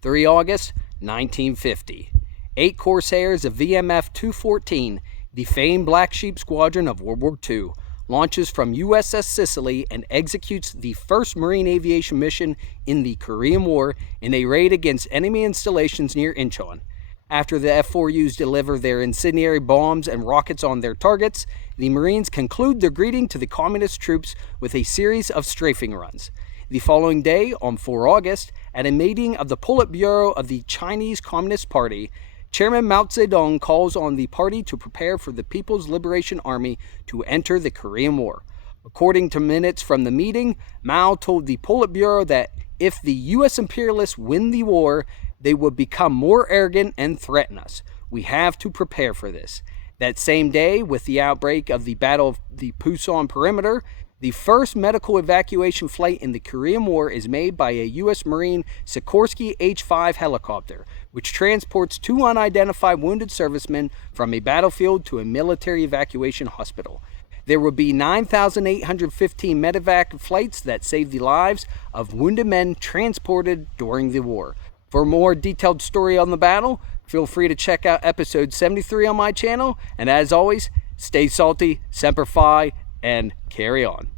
3 August 1950. 8 Corsairs of VMF-214, the famed Black Sheep Squadron of World War II, launches from USS Sicily and executes the first Marine aviation mission in the Korean War in a raid against enemy installations near Inchon. After the F-4Us deliver their incendiary bombs and rockets on their targets, the Marines conclude their greeting to the communist troops with a series of strafing runs. The following day, on 4 August, at a meeting of the Politburo of the Chinese Communist Party, Chairman Mao Zedong calls on the party to prepare for the People's Liberation Army to enter the Korean War. According to minutes from the meeting, Mao told the Politburo that if the U.S. imperialists win the war, they would become more arrogant and threaten us. We have to prepare for this. That same day, with the outbreak of the Battle of the Pusan Perimeter, the first medical evacuation flight in the Korean War is made by a U.S. Marine Sikorsky H-5 helicopter, which transports 2 unidentified wounded servicemen from a battlefield to a military evacuation hospital. There will be 9,815 medevac flights that saved the lives of wounded men transported during the war. For a more detailed story on the battle, feel free to check out episode 73 on my channel, and as always, stay salty, Semper Fi, and carry on.